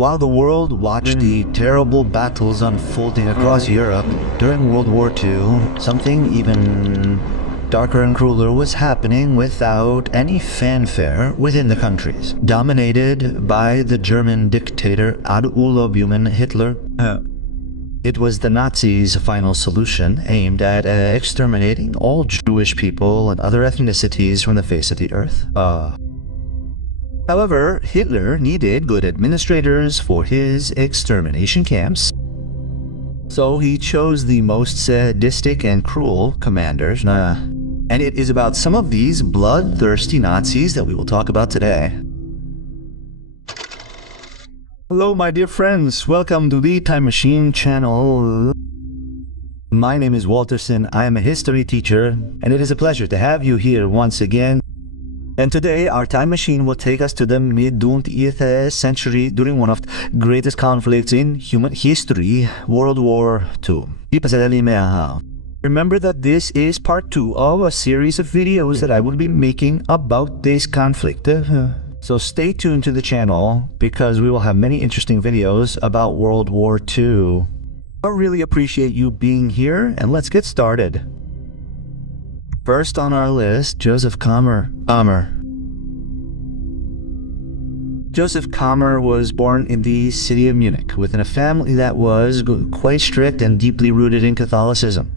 While the world watched the terrible battles unfolding across Europe during World War II, something even darker and crueler was happening without any fanfare within the countries, dominated by the German dictator Adolf Hitler. It was the Nazis' final solution aimed at exterminating all Jewish people and other ethnicities from the face of the earth. However, Hitler needed good administrators for his extermination camps, so he chose the most sadistic and cruel commanders. And it is about some of these bloodthirsty Nazis that we will talk about today. Hello my dear friends, welcome to the Time Machine channel. My name is Walterson, I am a history teacher, and it is a pleasure to have you here once again. And today our time machine will take us to the mid-20th century during one of the greatest conflicts in human history, World War II. Remember that this is part 2 of a series of videos that I will be making about this conflict. So stay tuned to the channel because we will have many interesting videos about World War II. I really appreciate you being here, and let's get started. First on our list, Joseph Kammer. Joseph Kammer was born in the city of Munich within a family that was quite strict and deeply rooted in Catholicism.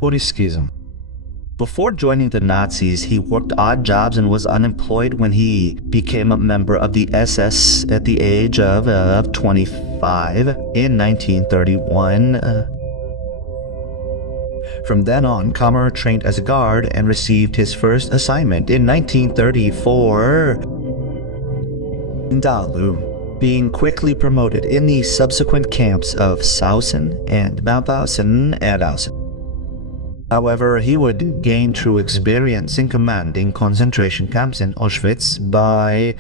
Before joining the Nazis, he worked odd jobs and was unemployed when he became a member of the SS at the age of 25 in 1931. From then on, Kammer trained as a guard and received his first assignment in 1934 in Dahlem, being quickly promoted in the subsequent camps of Sausen and Mauthausen and Auschwitz. However, he would gain true experience in commanding concentration camps in Auschwitz by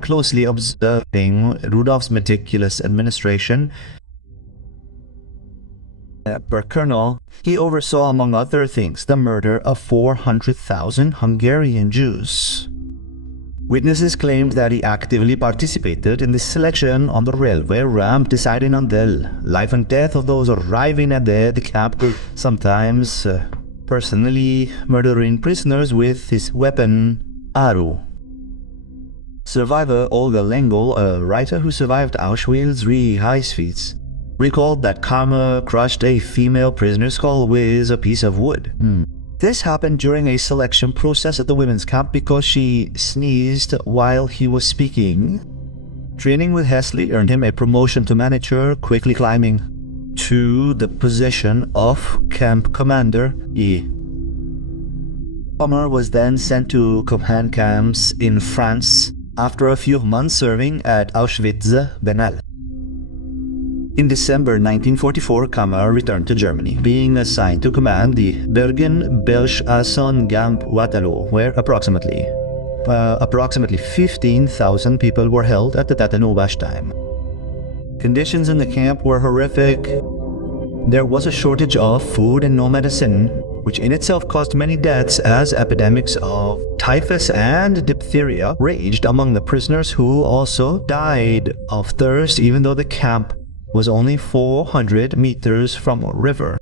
closely observing Rudolf's meticulous administration. Per colonel, he oversaw, among other things, the murder of 400,000 Hungarian Jews. Witnesses claimed that he actively participated in the selection on the railway ramp, deciding on the life and death of those arriving at the camp, sometimes personally murdering prisoners with his weapon, Aru. Survivor Olga Lengel, a writer who survived Auschwitz Re-Heisfitz, recalled that Kammer crushed a female prisoner's skull with a piece of wood. This happened during a selection process at the women's camp because she sneezed while he was speaking. Training with Hesley earned him a promotion to manager, quickly climbing to the position of camp commander. Kammer was then sent to command camps in France after a few months serving at Auschwitz-Benal. In December 1944, Kammer returned to Germany, being assigned to command the Bergen-Belsen-Camp Waterloo, where approximately 15,000 people were held at the Tatenobash time. Conditions in the camp were horrific. There was a shortage of food and no medicine, which in itself caused many deaths as epidemics of typhus and diphtheria raged among the prisoners, who also died of thirst even though the camp was only 400 meters from a river.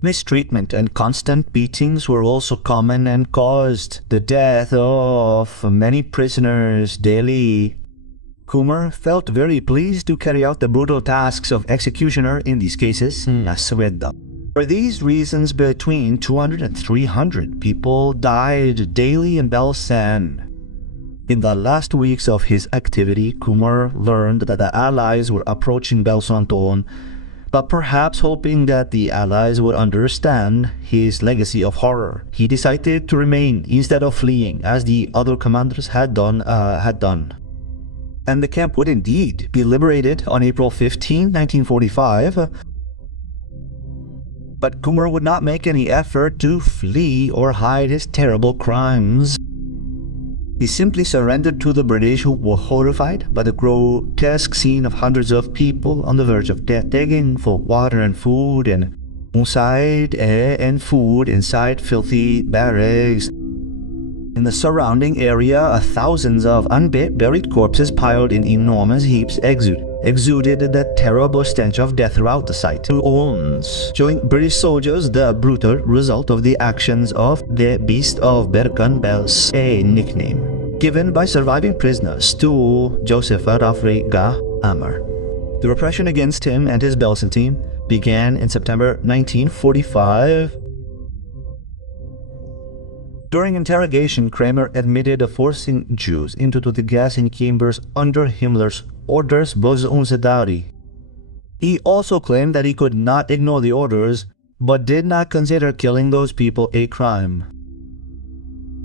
Mistreatment and constant beatings were also common and caused the death of many prisoners daily. Kammer felt very pleased to carry out the brutal tasks of executioner in these cases. For these reasons, between 200 and 300 people died daily in Belsen. In the last weeks of his activity, Kammer learned that the Allies were approaching Belsenton, but perhaps hoping that the Allies would understand his legacy of horror, he decided to remain instead of fleeing, as the other commanders had done. And the camp would indeed be liberated on April 15, 1945. But Kammer would not make any effort to flee or hide his terrible crimes. He simply surrendered to the British, who were horrified by the grotesque scene of hundreds of people on the verge of death, begging for water and food inside filthy barracks. In the surrounding area, thousands of unburied corpses piled in enormous heaps exuded the terrible stench of death throughout the site, showing British soldiers the brutal result of the actions of the Beast of Bergen Bells, a nickname given by surviving prisoners to Joseph Afriga Ammer. The repression against him and his Belsen team began in September 1945. During interrogation, Kramer admitted to forcing Jews into the gas chambers under Himmler's orders. He also claimed that he could not ignore the orders, but did not consider killing those people a crime.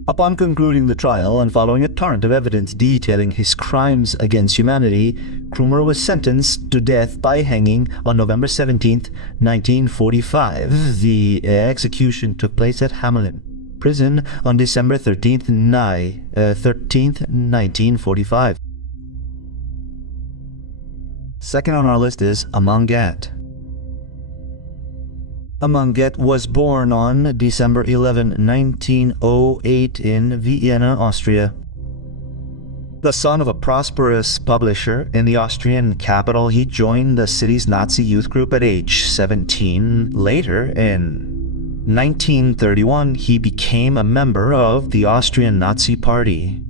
Upon concluding the trial and following a torrent of evidence detailing his crimes against humanity, Kramer was sentenced to death by hanging on November 17, 1945. The execution took place at Hamelin Prison on December 13, 1945. Second on our list is Amangat. Amangat was born on December 11, 1908 in Vienna, Austria. The son of a prosperous publisher in the Austrian capital, he joined the city's Nazi youth group at age 17. Later, in 1931, he became a member of the Austrian Nazi Party.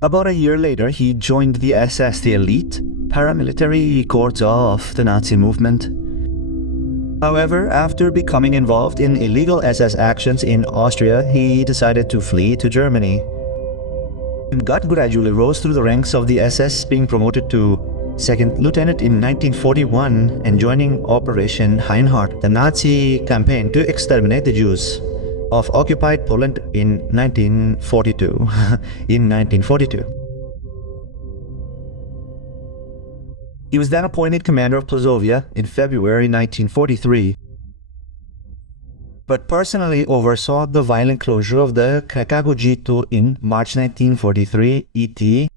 About a year later, he joined the SS, the elite paramilitary corps of the Nazi movement. However, after becoming involved in illegal SS actions in Austria, he decided to flee to Germany. Gott gradually rose through the ranks of the SS, being promoted to second lieutenant in 1941 and joining Operation Einheit, the Nazi campaign to exterminate the Jews of occupied Poland in 1942. He was then appointed commander of Plazovia in February 1943, but personally oversaw the violent closure of the Krakagogito in March 1943.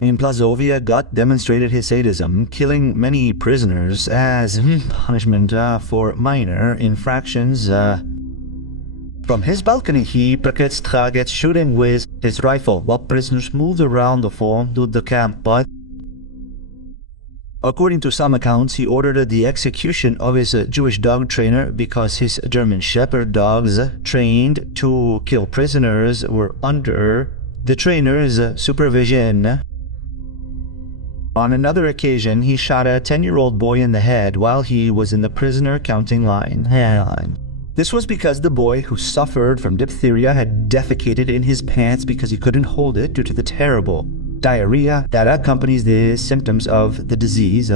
In Plazovia, Gott demonstrated his sadism, killing many prisoners as punishment for minor infractions. From his balcony, he practiced target shooting with his rifle while prisoners moved around the farm to the camp, but according to some accounts, he ordered the execution of his Jewish dog trainer because his German Shepherd dogs trained to kill prisoners were under the trainer's supervision. On another occasion, he shot a 10-year-old boy in the head while he was in the prisoner counting line. This was because the boy, who suffered from diphtheria, had defecated in his pants because he couldn't hold it due to the terrible diarrhea that accompanies the symptoms of the disease.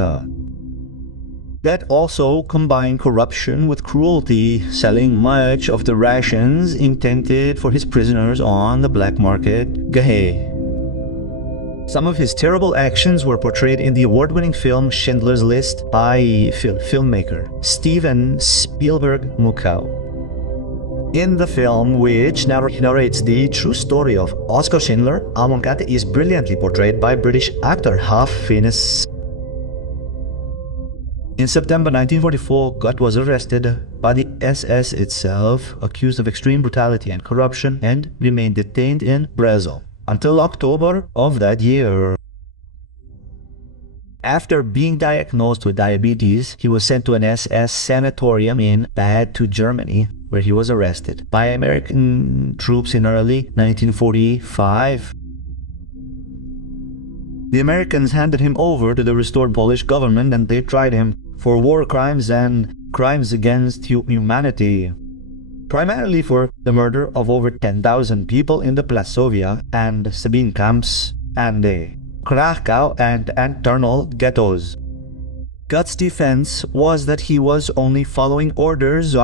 That also combined corruption with cruelty, selling much of the rations intended for his prisoners on the black market. Some of his terrible actions were portrayed in the award-winning film Schindler's List by filmmaker Steven Spielberg Mukau. In the film, which narrates the true story of Oskar Schindler, Amangat is brilliantly portrayed by British actor Half Fiennes. In September 1944, Gott was arrested by the SS itself, accused of extreme brutality and corruption, and remained detained in Brazil until October of that year. After being diagnosed with diabetes, he was sent to an SS sanatorium in Bad to Germany, where he was arrested by American troops in early 1945. The Americans handed him over to the restored Polish government, and they tried him for war crimes and crimes against humanity, primarily for the murder of over 10,000 people in the Plazovia and Sabine camps and the Krakow and internal ghettos. Gott's defense was that he was only following orders.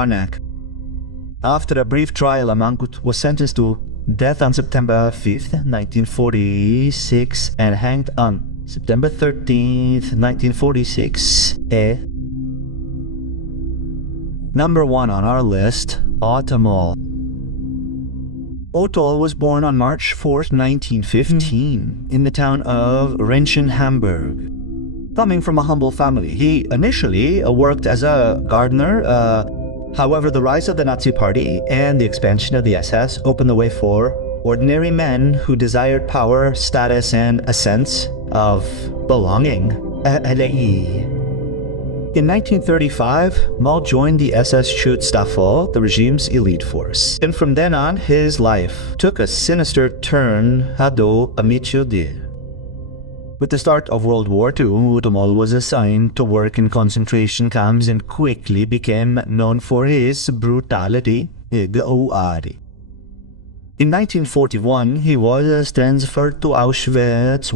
After a brief trial, Amangat was sentenced to death on September 5th, 1946 and hanged on September 13th, 1946. Number 1 on our list, Otto. Otto was born on March 4th, 1915 in the town of Renchen, Hamburg. Coming from a humble family, he initially worked as a gardener, However, the rise of the Nazi Party and the expansion of the SS opened the way for ordinary men who desired power, status, and a sense of belonging. In 1935, Moll joined the SS Schutzstaffel, the regime's elite force. And from then on, his life took a sinister turn. With the start of World War II, Moll was assigned to work in concentration camps and quickly became known for his brutality. In 1941, he was transferred to Auschwitz,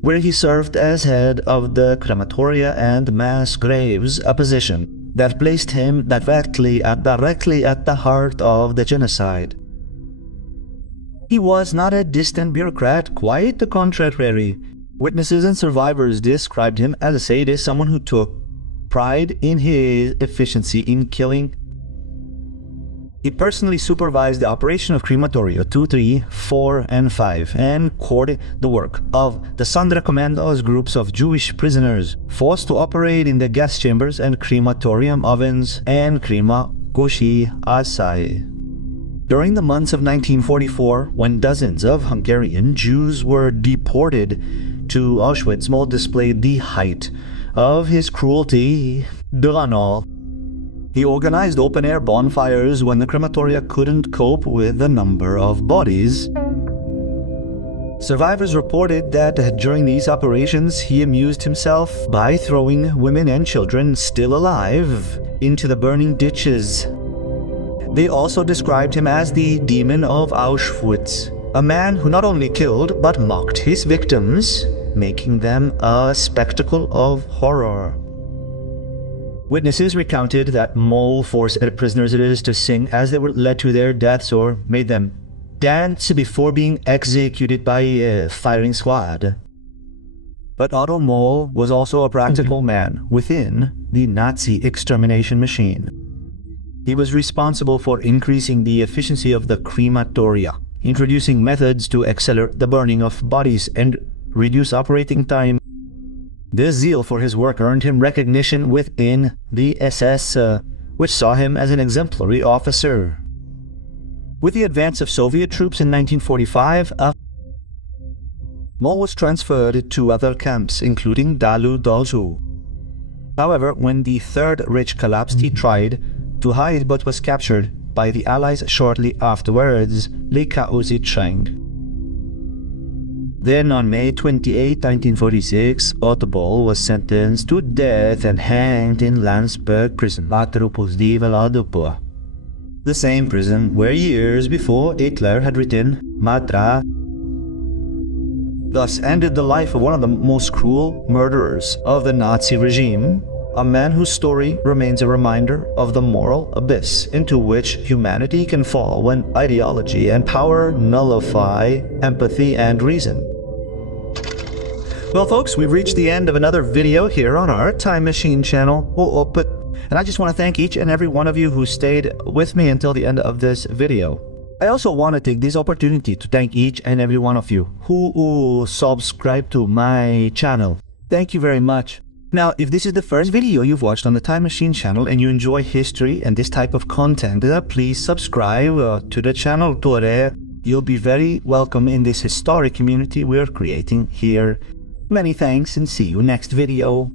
where he served as head of the crematoria and mass graves, a position that placed him directly at the heart of the genocide. He was not a distant bureaucrat, quite the contrary. Witnesses and survivors described him as a sadist, someone who took pride in his efficiency in killing. He personally supervised the operation of Crematoria 2, 3, 4, and 5 and coordinated the work of the Sonderkommandos, groups of Jewish prisoners forced to operate in the gas chambers and crematorium ovens and Krema Goshi Asai. During the months of 1944, when dozens of Hungarian Jews were deported to Auschwitz, Moll displayed the height of his cruelty. He organized open-air bonfires when the crematoria couldn't cope with the number of bodies. Survivors reported that during these operations, he amused himself by throwing women and children still alive into the burning ditches. They also described him as the demon of Auschwitz, a man who not only killed but mocked his victims, making them a spectacle of horror. Witnesses recounted that Moll forced prisoners to sing as they were led to their deaths or made them dance before being executed by a firing squad. But Otto Moll was also a practical man within the Nazi extermination machine. He was responsible for increasing the efficiency of the crematoria, introducing methods to accelerate the burning of bodies and reduce operating time. This zeal for his work earned him recognition within the SS, which saw him as an exemplary officer. With the advance of Soviet troops in 1945, Moll was transferred to other camps, including Dalu. However, when the Third Reich collapsed, he tried to hide but was captured by the Allies shortly afterwards. Then on May 28, 1946, Otto Moll was sentenced to death and hanged in Landsberg prison, the same prison where years before Hitler had written Matra. Thus ended the life of one of the most cruel murderers of the Nazi regime, a man whose story remains a reminder of the moral abyss into which humanity can fall when ideology and power nullify empathy and reason. Well, folks, we've reached the end of another video here on our Time Machine channel. And I just want to thank each and every one of you who stayed with me until the end of this video. I also want to take this opportunity to thank each and every one of you who subscribe to my channel. Thank you very much. Now, if this is the first video you've watched on the Time Machine channel and you enjoy history and this type of content, please subscribe to the channel. You'll be very welcome in this historic community we're creating here. Many thanks and see you next video.